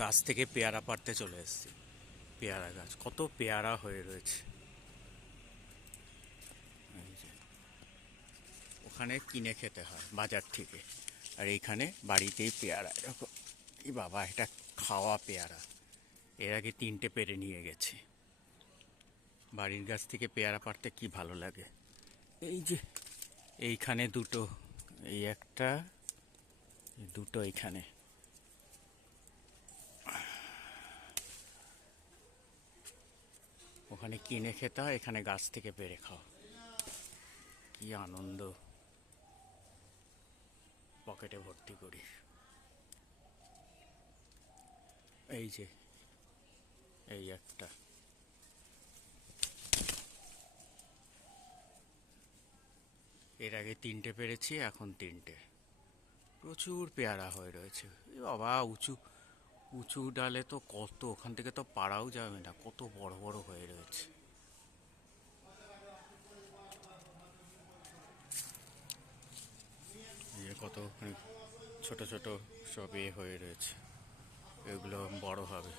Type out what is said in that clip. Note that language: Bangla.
গাছ থেকে পেয়ারা পাড়তে চলে এসেছি। পেয়ারা গাছ কত পেয়ারা হয়ে রয়েছে। এই যে, ওখানে কিনে খেতে হয় বাজার থেকে, আর এইখানে বাড়িতেই পেয়ারা এরকম। কি বাবা, এটা খাওয়া পেয়ারা। এর আগে 3টে পেড়ে নিয়ে গেছি। বাড়ির গাছ থেকে পেয়ারা পাড়তে কি ভালো লাগে। এই যে এইখানে দুটো, এই একটা, দুটো এইখানে। ওখানে কিনে খেতে হয়, এখানে গাছ থেকে পেড়ে খাও। কি আনন্দ, পকেটে ভর্তি করি। এই যে এই একটা, এর আগে 3টে পেরেছি, এখন 3টে। প্রচুর পেয়ারা হয়ে রয়েছে। এ বাবা, উঁচু উঁচু ডালে তো কত, ওখান থেকে তো পাড়াও যাবে না, কত বড় বড় হয়ে রয়েছে। এই যে কত ছোট ছোট সব হয়ে রয়েছে, এগুলো বড় হবে।